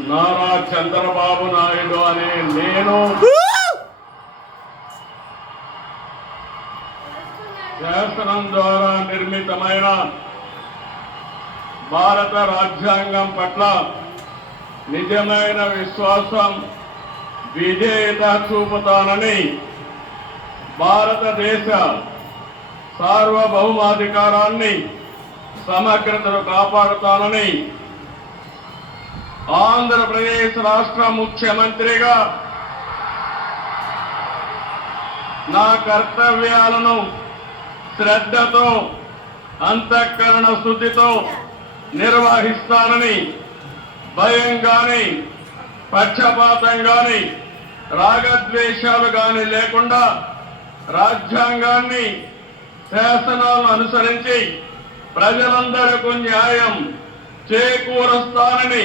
నారా చంద్రబాబు నాయుడు అనే నేను శాసనం ద్వారా నిర్మితమైన భారత రాజ్యాంగం పట్ల నిజమైన విశ్వాసం, విధేయత చూపుతానని, భారతదేశ సార్వభౌమాధికారాన్ని, సమగ్రతను కాపాడుతానని ఆంధ్రప్రదేశ్ రాష్ట్ర ముఖ్యమంత్రిగా నా కర్తవ్యాలను శ్రద్ధతో, అంతఃకరణ శుద్ధితో నిర్వహిస్తానని, భయం గాని, పక్షపాతం గాని, రాగద్వేషాలు గాని లేకుండా రాజ్యాంగాన్ని, శాసనాలను అనుసరించి ప్రజలందరికీ న్యాయం చేకూరుస్తానని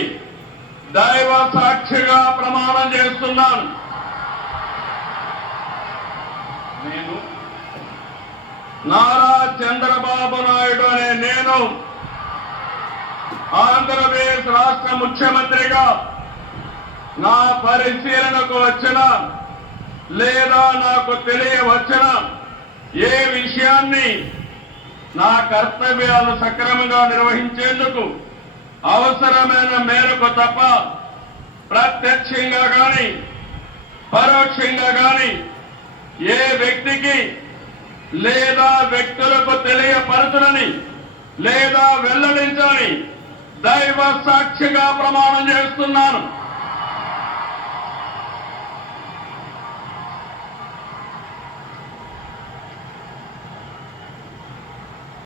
దైవ సాక్షిగా ప్రమాణం చేస్తున్నాను. నేను నారా చంద్రబాబు నాయుడు అనే నేను ఆంధ్రప్రదేశ్ రాష్ట్ర ముఖ్యమంత్రిగా నా పరిశీలనకు వచ్చిన లేదా నాకు తెలియవచ్చిన ఏ విషయాన్ని నా కర్తవ్యాలు సక్రమంగా నిర్వహించేందుకు అవసరమైన మేరకు తప్ప ప్రత్యక్షంగా గాని పరోక్షంగా గాని ఏ వ్యక్తికి లేదా వ్యక్తులకు తెలియపరచునని లేదా వెల్లడించని దైవ సాక్షిగా ప్రమాణం చేస్తున్నాను.